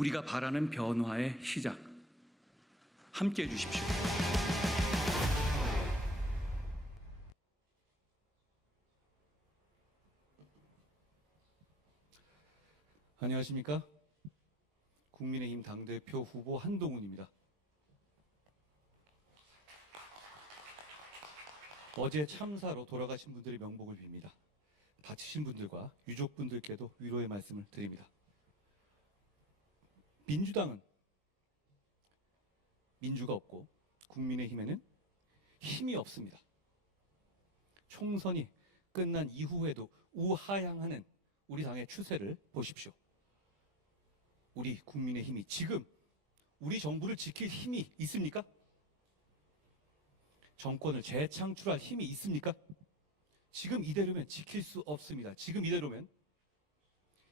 우리가 바라는 변화의 시작. 함께해 주십시오. 안녕하십니까? 국민의힘 당대표 후보 한동훈입니다. 어제 참사로 돌아가신 분들의 명복을 빕니다. 다치신 분들과 유족분들께도 위로의 말씀을 드립니다. 민주당은 민주가 없고 국민의힘에는 힘이 없습니다. 총선이 끝난 이후에도 우하향하는 우리 당의 추세를 보십시오. 우리 국민의힘이 지금 우리 정부를 지킬 힘이 있습니까? 정권을 재창출할 힘이 있습니까? 지금 이대로면 지킬 수 없습니다. 지금 이대로면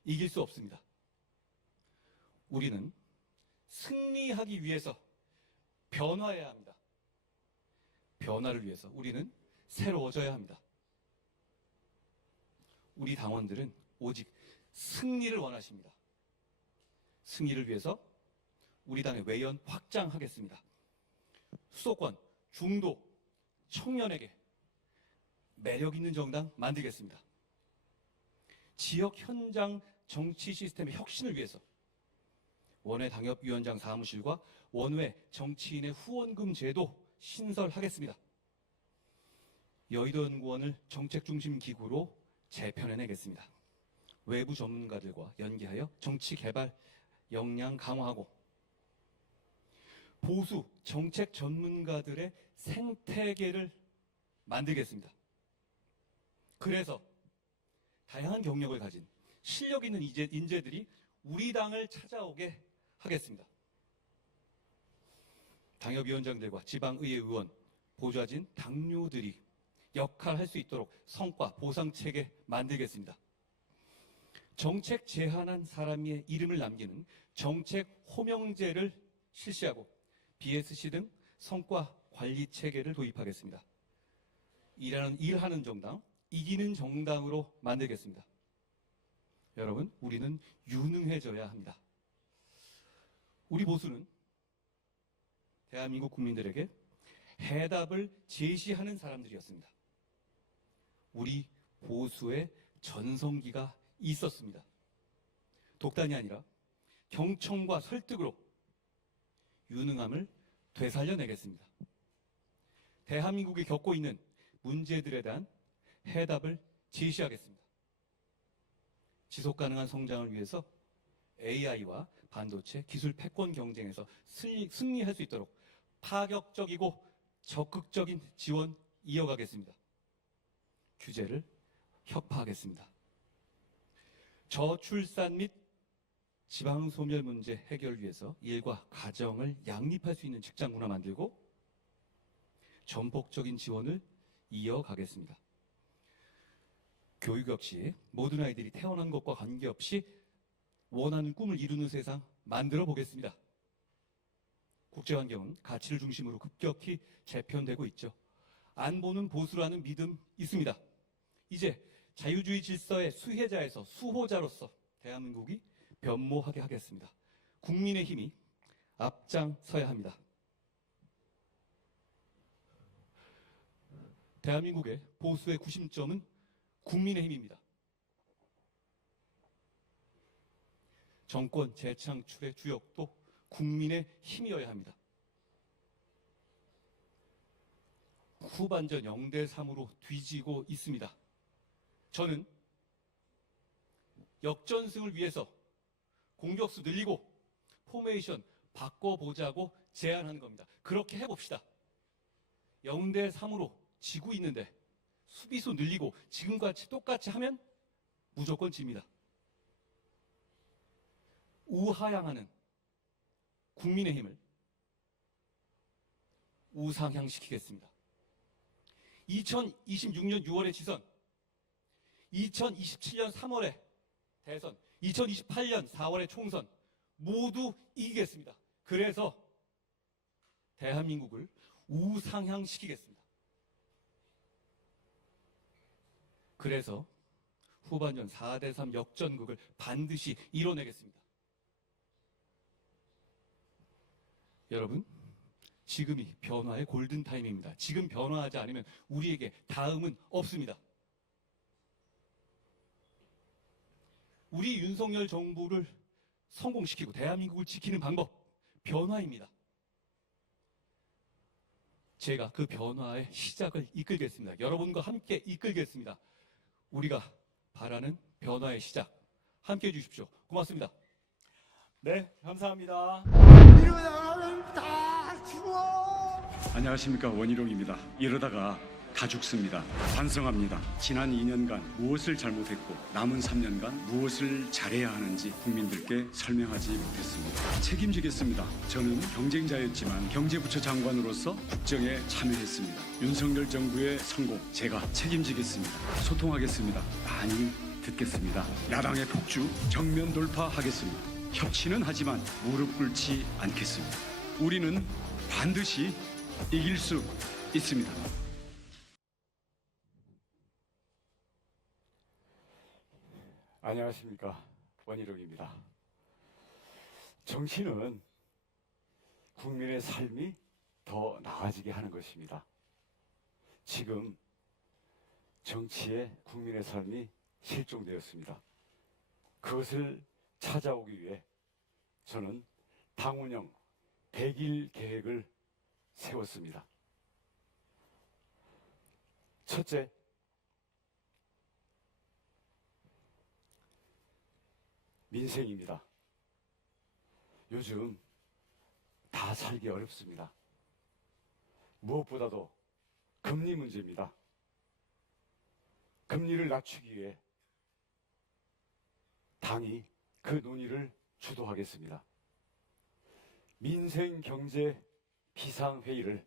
이길 수 없습니다. 우리는 승리하기 위해서 변화해야 합니다. 변화를 위해서 우리는 새로워져야 합니다. 우리 당원들은 오직 승리를 원하십니다. 승리를 위해서 우리 당의 외연 확장하겠습니다. 수도권, 중도, 청년에게 매력 있는 정당 만들겠습니다. 지역 현장 정치 시스템의 혁신을 위해서 원외 당협위원장 사무실과 원외 정치인의 후원금 제도 신설하겠습니다. 여의도연구원을 정책중심 기구로 재편해내겠습니다. 외부 전문가들과 연계하여 정치 개발 역량 강화하고 보수 정책 전문가들의 생태계를 만들겠습니다. 그래서 다양한 경력을 가진 실력 있는 인재들이 우리 당을 찾아오게 하겠습니다. 당협위원장들과 지방의회 의원, 보좌진, 당뇨들이 역할할 수 있도록 성과 보상체계 만들겠습니다. 정책 제안한 사람의 이름을 남기는 정책 호명제를 실시하고 BSC 등 성과 관리 체계를 도입하겠습니다. 일하는 정당, 이기는 정당으로 만들겠습니다. 여러분, 우리는 유능해져야 합니다. 우리 보수는 대한민국 국민들에게 해답을 제시하는 사람들이었습니다. 우리 보수의 전성기가 있었습니다. 독단이 아니라 경청과 설득으로 유능함을 되살려내겠습니다. 대한민국이 겪고 있는 문제들에 대한 해답을 제시하겠습니다. 지속가능한 성장을 위해서 AI와 반도체 기술 패권 경쟁에서 승리할 수 있도록 파격적이고 적극적인 지원 이어가겠습니다. 규제를 혁파하겠습니다. 저출산 및 지방소멸 문제 해결을 위해서 일과 가정을 양립할 수 있는 직장 문화 만들고 전폭적인 지원을 이어가겠습니다. 교육 역시 모든 아이들이 태어난 것과 관계없이 원하는 꿈을 이루는 세상 만들어 보겠습니다. 국제환경은 가치를 중심으로 급격히 재편되고 있죠. 안보는 보수라는 믿음 있습니다. 이제 자유주의 질서의 수혜자에서 수호자로서 대한민국이 변모하게 하겠습니다. 국민의힘이 앞장서야 합니다. 대한민국의 보수의 구심점은 국민의힘입니다. 정권 재창출의 주역도 국민의 힘이어야 합니다. 후반전 0대3으로 뒤지고 있습니다. 저는 역전승을 위해서 공격수 늘리고 포메이션 바꿔보자고 제안하는 겁니다. 그렇게 해봅시다. 0대3으로 지고 있는데 수비수 늘리고 지금같이 똑같이 하면 무조건 집니다. 우하향하는 국민의힘을 우상향시키겠습니다. 2026년 6월에 지선, 2027년 3월에 대선, 2028년 4월에 총선 모두 이기겠습니다. 그래서 대한민국을 우상향시키겠습니다. 그래서 후반전 4대3 역전극을 반드시 이뤄내겠습니다. 여러분, 지금이 변화의 골든타임입니다. 지금 변화하지 않으면 우리에게 다음은 없습니다. 우리 윤석열 정부를 성공시키고 대한민국을 지키는 방법, 변화입니다. 제가 그 변화의 시작을 이끌겠습니다. 여러분과 함께 이끌겠습니다. 우리가 바라는 변화의 시작, 함께 해주십시오. 고맙습니다. 네, 감사합니다. 이러다가는 다 죽어. 안녕하십니까, 원희룡입니다. 이러다가 다 죽습니다. 반성합니다. 지난 2년간 무엇을 잘못했고 남은 3년간 무엇을 잘해야 하는지 국민들께 설명하지 못했습니다. 책임지겠습니다. 저는 경쟁자였지만 경제부처 장관으로서 국정에 참여했습니다. 윤석열 정부의 성공 제가 책임지겠습니다. 소통하겠습니다. 많이 듣겠습니다. 야당의 폭주 정면 돌파하겠습니다. 협치는 하지만 무릎 꿇지 않겠습니다. 우리는 반드시 이길 수 있습니다. 안녕하십니까, 원희룡입니다. 정치는 국민의 삶이 더 나아지게 하는 것입니다. 지금 정치에 국민의 삶이 실종되었습니다. 그것을 찾아오기 위해 저는 당 운영 100일 계획을 세웠습니다. 첫째, 민생입니다. 요즘 다 살기 어렵습니다. 무엇보다도 금리 문제입니다. 금리를 낮추기 위해 당이 그 논의를 주도하겠습니다. 민생 경제 비상회의를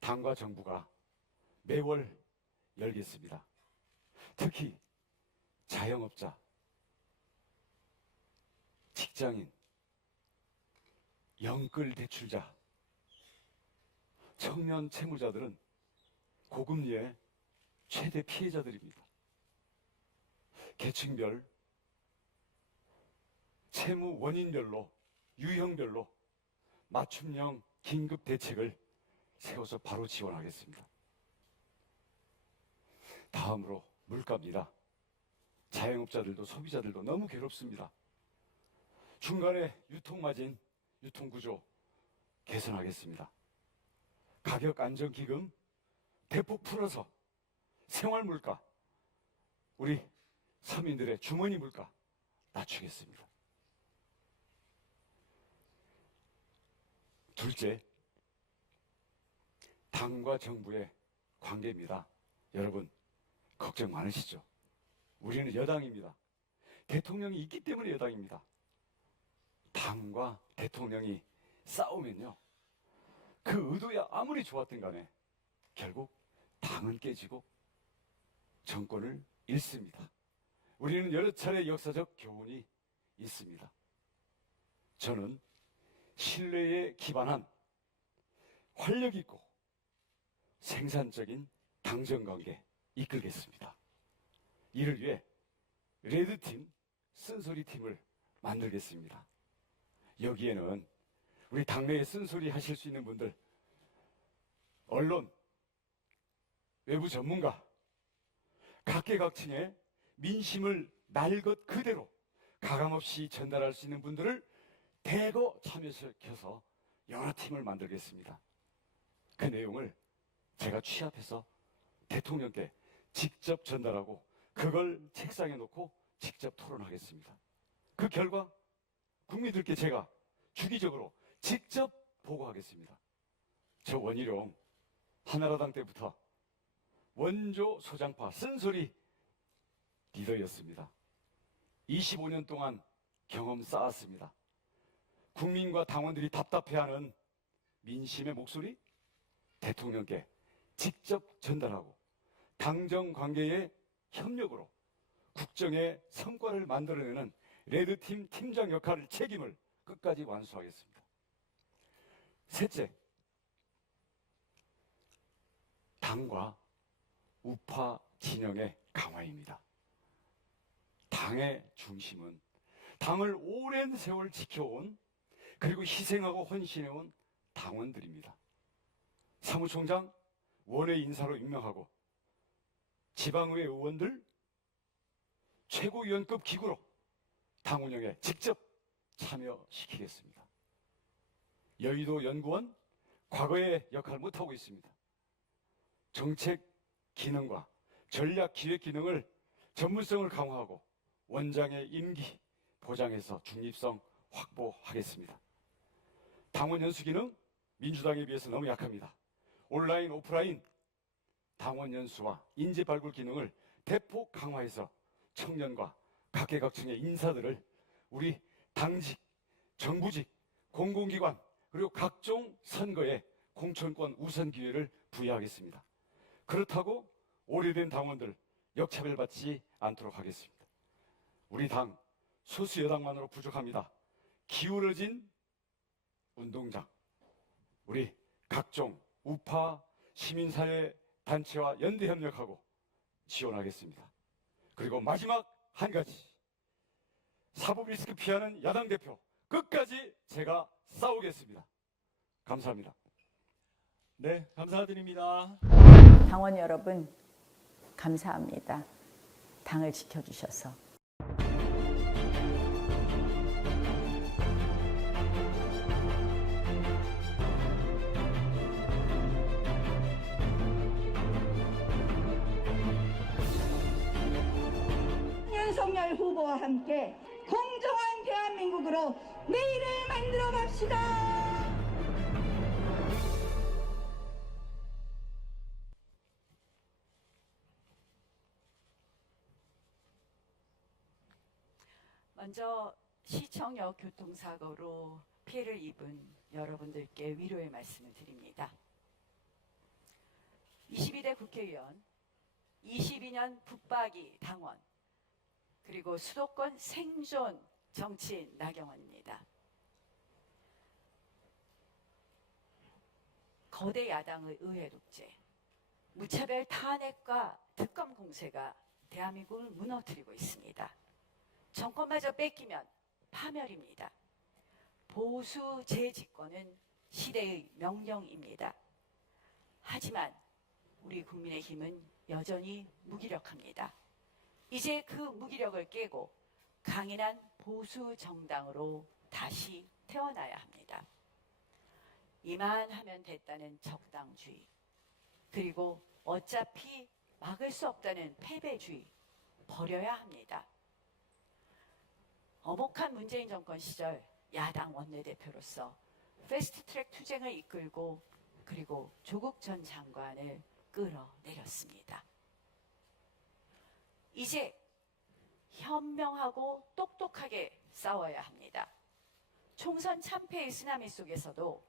당과 정부가 매월 열겠습니다. 특히 자영업자, 직장인, 영끌 대출자, 청년 채무자들은 고금리의 최대 피해자들입니다. 계층별, 채무 원인별로, 유형별로 맞춤형 긴급 대책을 세워서 바로 지원하겠습니다. 다음으로 물가입니다. 자영업자들도 소비자들도 너무 괴롭습니다. 중간에 유통마진, 유통구조 개선하겠습니다. 가격 안정기금 대폭 풀어서 생활물가, 우리 서민들의 주머니 물가 낮추겠습니다. 둘째, 당과 정부의 관계입니다. 여러분, 걱정 많으시죠? 우리는 여당입니다. 대통령이 있기 때문에 여당입니다. 당과 대통령이 싸우면요, 그 의도야 아무리 좋았든 간에 결국 당은 깨지고 정권을 잃습니다. 우리는 여러 차례 역사적 교훈이 있습니다. 저는 신뢰에 기반한 활력 있고 생산적인 당정관계 이끌겠습니다. 이를 위해 레드팀, 쓴소리팀을 만들겠습니다. 여기에는 우리 당내에 쓴소리 하실 수 있는 분들, 언론, 외부 전문가, 각계각층의 민심을 날 것 그대로 가감없이 전달할 수 있는 분들을 대거 참여시켜서 연합팀을 만들겠습니다. 그 내용을 제가 취합해서 대통령께 직접 전달하고 그걸 책상에 놓고 직접 토론하겠습니다. 그 결과 국민들께 제가 주기적으로 직접 보고하겠습니다. 저 원희룡 한나라당 때부터 원조 소장파 쓴소리 리더였습니다. 25년 동안 경험 쌓았습니다. 국민과 당원들이 답답해하는 민심의 목소리 대통령께 직접 전달하고 당정 관계의 협력으로 국정의 성과를 만들어내는 레드팀 팀장 역할을 책임을 끝까지 완수하겠습니다. 셋째, 당과 우파 진영의 강화입니다. 당의 중심은 당을 오랜 세월 지켜온, 그리고 희생하고 헌신해온 당원들입니다. 사무총장 원외 인사로 임명하고 지방의회 의원들 최고위원급 기구로 당 운영에 직접 참여시키겠습니다. 여의도 연구원 과거의 역할을 못하고 있습니다. 정책 기능과 전략 기획 기능을 전문성을 강화하고 원장의 임기 보장해서 중립성 확보하겠습니다. 당원 연수 기능 민주당에 비해서 너무 약합니다. 온라인 오프라인 당원 연수와 인재 발굴 기능을 대폭 강화해서 청년과 각계각층의 인사들을 우리 당직, 정부직, 공공기관 그리고 각종 선거에 공천권 우선 기회를 부여하겠습니다. 그렇다고 오래된 당원들 역차별받지 않도록 하겠습니다. 우리 당 소수 여당만으로 부족합니다. 기울어진 운동장, 우리 각종 우파 시민사회 단체와 연대 협력하고 지원하겠습니다. 그리고 마지막 한 가지, 사법 리스크 피하는 야당 대표 끝까지 제가 싸우겠습니다. 감사합니다. 네, 감사드립니다. 당원 여러분, 감사합니다. 당을 지켜주셔서. 윤석열 후보와 함께 공정한 대한민국으로 내일을 만들어 갑시다. 먼저 시청역 교통사고로 피해를 입은 여러분들께 위로의 말씀을 드립니다. 22대 국회의원, 22년 붙박이 당원, 그리고 수도권 생존 정치인 나경원입니다. 거대 야당의 의회 독재, 무차별 탄핵과 특검 공세가 대한민국을 무너뜨리고 있습니다. 정권마저 뺏기면 파멸입니다. 보수 재집권은 시대의 명령입니다. 하지만 우리 국민의힘은 여전히 무기력합니다. 이제 그 무기력을 깨고 강인한 보수 정당으로 다시 태어나야 합니다. 이만하면 됐다는 적당주의, 그리고 어차피 막을 수 없다는 패배주의 버려야 합니다. 엄혹한 문재인 정권 시절 야당 원내대표로서 패스트트랙 투쟁을 이끌고 그리고 조국 전 장관을 끌어내렸습니다. 이제 현명하고 똑똑하게 싸워야 합니다. 총선 참패의 쓰나미 속에서도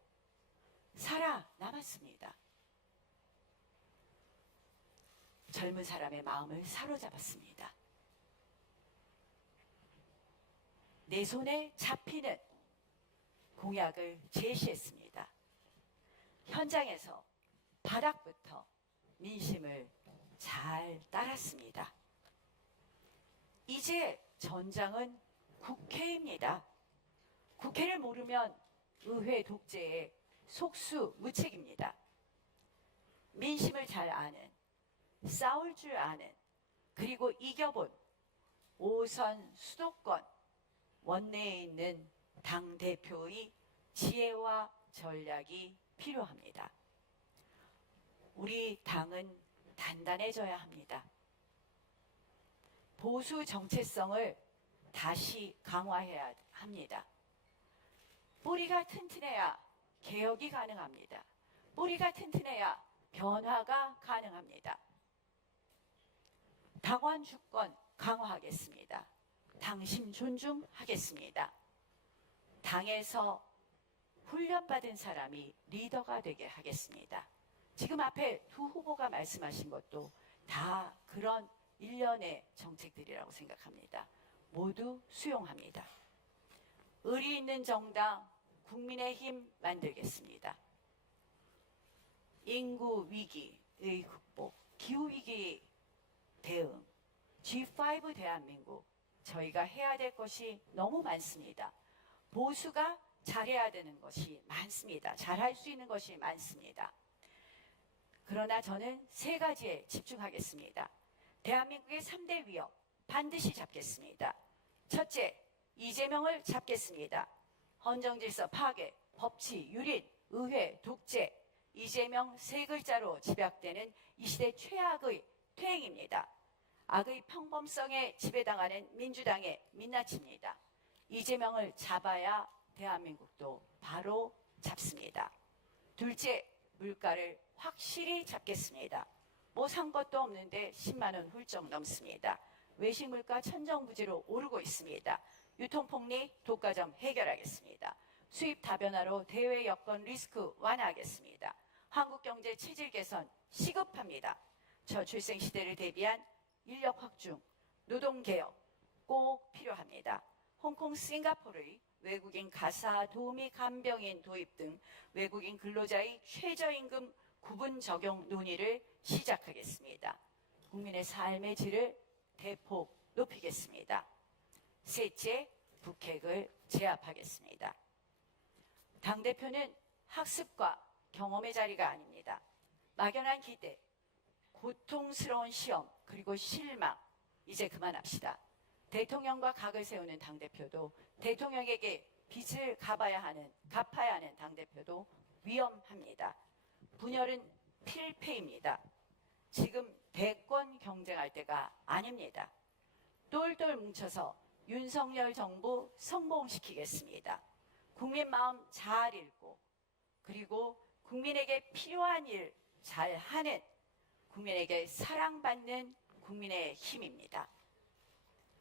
살아남았습니다. 젊은 사람의 마음을 사로잡았습니다. 내 손에 잡히는 공약을 제시했습니다. 현장에서 바닥부터 민심을 잘 따랐습니다. 이제 전장은 국회입니다. 국회를 모르면 의회 독재의 속수무책입니다. 민심을 잘 아는, 싸울 줄 아는, 그리고 이겨본 5선 수도권 원내에 있는 당대표의 지혜와 전략이 필요합니다. 우리 당은 단단해져야 합니다. 보수 정체성을 다시 강화해야 합니다. 뿌리가 튼튼해야 개혁이 가능합니다. 뿌리가 튼튼해야 변화가 가능합니다. 당원 주권 강화하겠습니다. 당심 존중하겠습니다. 당에서 훈련받은 사람이 리더가 되게 하겠습니다. 지금 앞에 두 후보가 말씀하신 것도 다 그런 일련의 정책들이라고 생각합니다. 모두 수용합니다. 의리 있는 정당 국민의힘 만들겠습니다. 인구 위기의 극복, 기후 위기 대응, G5 대한민국, 저희가 해야 될 것이 너무 많습니다. 보수가 잘해야 되는 것이 많습니다. 잘할 수 있는 것이 많습니다. 그러나 저는 세 가지에 집중하겠습니다. 대한민국의 3대 위협 반드시 잡겠습니다. 첫째, 이재명을 잡겠습니다. 헌정질서 파괴, 법치, 유린, 의회, 독재, 이재명 세 글자로 집약되는 이 시대 최악의 퇴행입니다. 악의 평범성에 지배당하는 민주당의 민낯입니다. 이재명을 잡아야 대한민국도 바로 잡습니다. 둘째, 물가를 확실히 잡겠습니다. 뭐 산 것도 없는데 10만 원 훌쩍 넘습니다. 외식 물가 천정부지로 오르고 있습니다. 유통폭리, 독과점 해결하겠습니다. 수입 다변화로 대외 여건 리스크 완화하겠습니다. 한국경제 체질 개선 시급합니다. 저출생 시대를 대비한 인력 확충, 노동개혁 꼭 필요합니다. 홍콩, 싱가포르의 외국인 가사 도우미 간병인 도입 등 외국인 근로자의 최저임금 구분 적용 논의를 시작하겠습니다. 국민의 삶의 질을 대폭 높이겠습니다. 셋째, 북핵을 제압하겠습니다. 당대표는 학습과 경험의 자리가 아닙니다. 막연한 기대, 고통스러운 시험, 그리고 실망, 이제 그만합시다. 대통령과 각을 세우는 당대표도, 대통령에게 빚을 갚아야 하는 당대표도 위험합니다. 분열은 필패입니다. 지금 대권 경쟁할 때가 아닙니다. 똘똘 뭉쳐서 윤석열 정부 성공시키겠습니다. 국민 마음 잘 읽고, 그리고 국민에게 필요한 일 잘하는, 국민에게 사랑받는 국민의 힘입니다.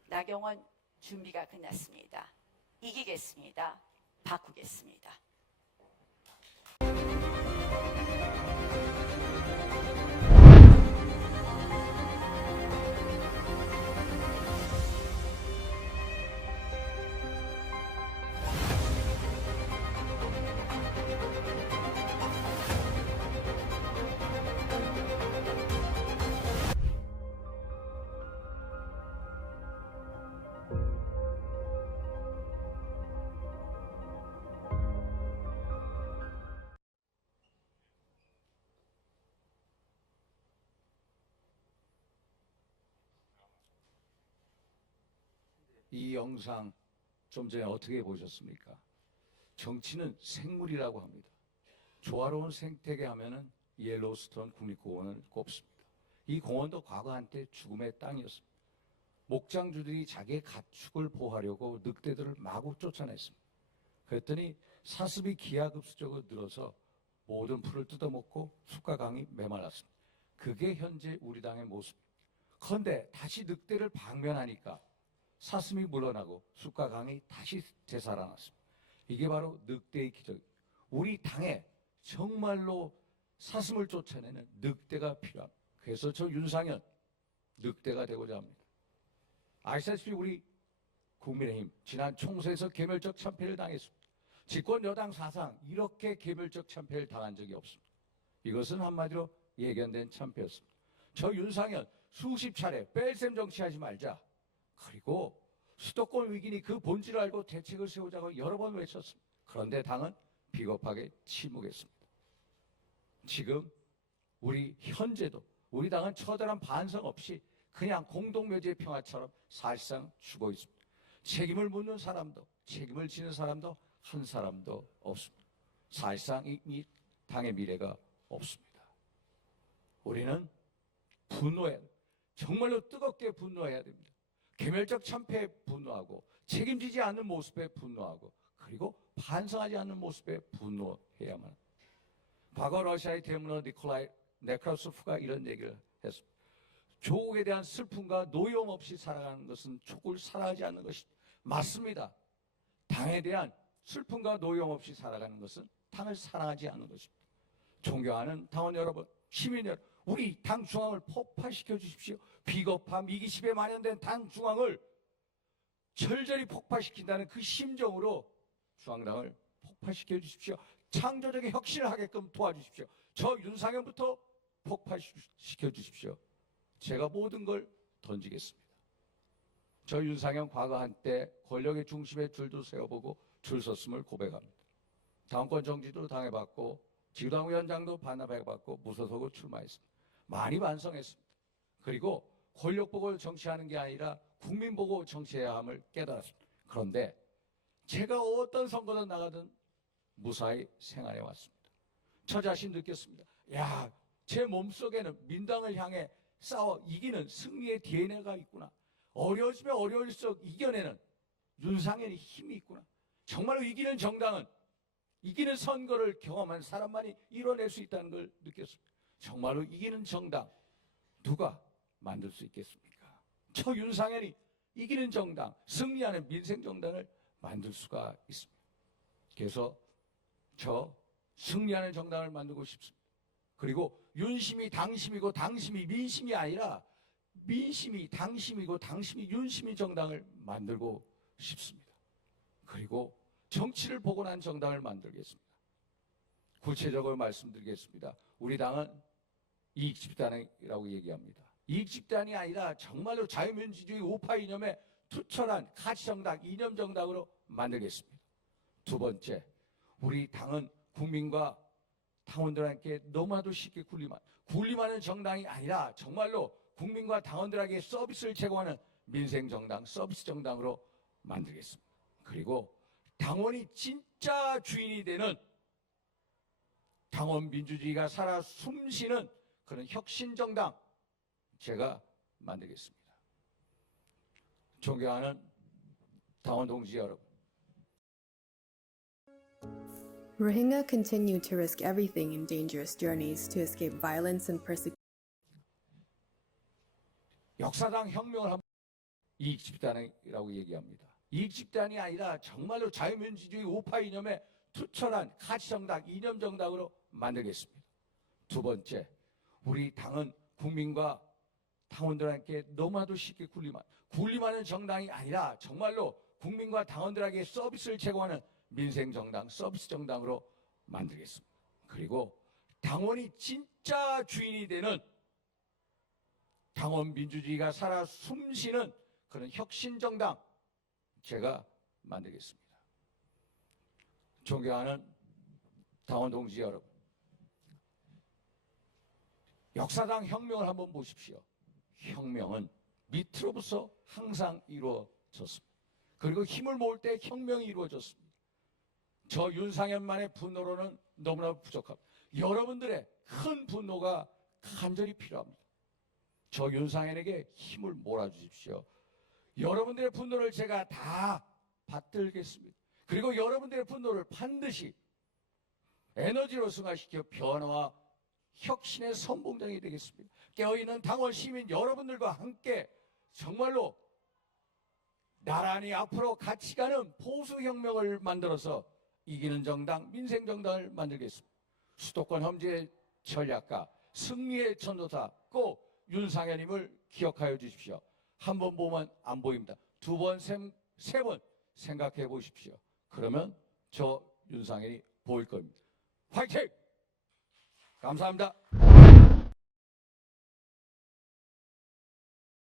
나경원 준비가 끝났습니다. 이기겠습니다. 바꾸겠습니다. 이 영상 좀 전에 어떻게 보셨습니까? 정치는 생물이라고 합니다. 조화로운 생태계 하면은 옐로우스톤 국립공원을 꼽습니다. 이 공원도 과거 한때 죽음의 땅이었습니다. 목장주들이 자기의 가축을 보호하려고 늑대들을 마구 쫓아냈습니다. 그랬더니 사슴이 기하급수적으로 늘어서 모든 풀을 뜯어먹고 숲과 강이 메말랐습니다. 그게 현재 우리 당의 모습입니다. 그런데 다시 늑대를 방면하니까 사슴이 물러나고 숲과 강이 다시 되살아났습니다. 이게 바로 늑대의 기적입니다. 우리 당에 정말로 사슴을 쫓아내는 늑대가 필요합니다. 그래서 저 윤상현 늑대가 되고자 합니다. 아시다시피 우리 국민의힘 지난 총선에서 개멸적 참패를 당했습니다. 집권 여당 사상 이렇게 개멸적 참패를 당한 적이 없습니다. 이것은 한마디로 예견된 참패였습니다. 저 윤상현 수십 차례 뺄셈 정치하지 말자. 그리고 수도권 위기니 그 본질을 알고 대책을 세우자고 여러 번 외쳤습니다. 그런데 당은 비겁하게 침묵했습니다. 지금 우리 현재도 우리 당은 처절한 반성 없이 그냥 공동묘지의 평화처럼 사실상 죽어 있습니다. 책임을 묻는 사람도 책임을 지는 사람도 한 사람도 없습니다. 사실상 이 당의 미래가 없습니다. 우리는 분노해야 됩니다. 정말로 뜨겁게 분노해야 됩니다. 개멸적 참패에 분노하고 책임지지 않는 모습에 분노하고 그리고 반성하지 않는 모습에 분노해야만 합니다. 과거 러시아의 대문호 니콜라이 네크라소프가 이런 얘기를 했습니다. 조국에 대한 슬픔과 노여움 없이 살아가는 것은 조국을 사랑하지 않는 것이 맞습니다. 당에 대한 슬픔과 노여움 없이 살아가는 것은 당을 사랑하지 않는 것입니다. 존경하는 당원 여러분, 시민 여러분, 우리 당 중앙을 폭파시켜 주십시오. 비겁함, 이기심에 만연된 당 중앙을 절절히 폭파시킨다는 그 심정으로 중앙당을 폭파시켜 주십시오. 창조적인 혁신을 하게끔 도와주십시오. 저 윤상현부터 폭파시켜 주십시오. 제가 모든 걸 던지겠습니다. 저 윤상현 과거 한때 권력의 중심에 줄도 세워보고 줄 섰음을 고백합니다. 당권 정지도 당해봤고 지도당위원장도 반납해봤고 무소속으로 출마했습니다. 많이 반성했습니다. 그리고 권력 보고 정치하는 게 아니라 국민 보고 정치해야 함을 깨달았습니다. 그런데 제가 어떤 선거든 나가든 무사히 생활해 왔습니다. 저 자신 느꼈습니다. 야, 제 몸속에는 민당을 향해 싸워 이기는 승리의 DNA가 있구나. 어려워지면 어려울수록 이겨내는 윤상현의 힘이 있구나. 정말로 이기는 정당은 이기는 선거를 경험한 사람만이 이뤄낼 수 있다는 걸 느꼈습니다. 정말로 이기는 정당 누가 만들 수 있겠습니까? 저 윤상현이 이기는 정당, 승리하는 민생정당을 만들 수가 있습니다. 그래서 저 승리하는 정당을 만들고 싶습니다. 그리고 윤심이 당심이고 당심이 민심이 아니라 민심이 당심이고 당심이 윤심이 정당을 만들고 싶습니다. 그리고 정치를 복원한 정당을 만들겠습니다. 구체적으로 말씀드리겠습니다. 우리 당은 이익집단이라고 얘기합니다. 이익집단이 아니라 정말로 자유민주주의 우파 이념에 투철한 가치정당, 이념정당으로 만들겠습니다. 두 번째, 우리 당은 국민과 당원들에게 너무나도 쉽게 군림하는 정당이 아니라 정말로 국민과 당원들에게 서비스를 제공하는 민생정당, 서비스 정당으로 만들겠습니다. 그리고 당원이 진짜 주인이 되는 당원 민주주의가 살아 숨쉬는 그런 혁신정당 제가 만들겠습니다. 존경하는 당원 동지 여러분, Rohingya continue to risk everything in dangerous journeys to escape violence and persecution. 역사상 혁명을 한 이익집단이라고 얘기합니다. 이익집단이 아니라 정말로 자유민주주의 우파 이념에 투철한 가치정당, 이념정당으로 만들겠습니다. 두 번째, 우리 당은 국민과 당원들에게 너무나도 쉽게 군림하는 정당이 아니라 정말로 국민과 당원들에게 서비스를 제공하는 민생정당, 서비스 정당으로 만들겠습니다. 그리고 당원이 진짜 주인이 되는 당원 민주주의가 살아 숨쉬는 그런 혁신정당 제가 만들겠습니다. 존경하는 당원 동지 여러분, 역사상 혁명을 한번 보십시오. 혁명은 밑으로부터 항상 이루어졌습니다. 그리고 힘을 모을 때 혁명이 이루어졌습니다. 저 윤상현만의 분노로는 너무나 부족합니다. 여러분들의 큰 분노가 간절히 필요합니다. 저 윤상현에게 힘을 몰아주십시오. 여러분들의 분노를 제가 다 받들겠습니다. 그리고 여러분들의 분노를 반드시 에너지로 승화시켜 변화와 혁신의 선봉장이 되겠습니다. 깨어있는 당원 시민 여러분들과 함께 정말로 나란히 앞으로 같이 가는 보수혁명을 만들어서 이기는 정당, 민생정당을 만들겠습니다. 수도권 험지의 전략가, 승리의 전도사 꼭 윤상현님을 기억하여 주십시오. 한 번 보면 안 보입니다. 두 번, 세 번 생각해 보십시오. 그러면 저 윤상현이 보일 겁니다. 화이팅! 감사합니다.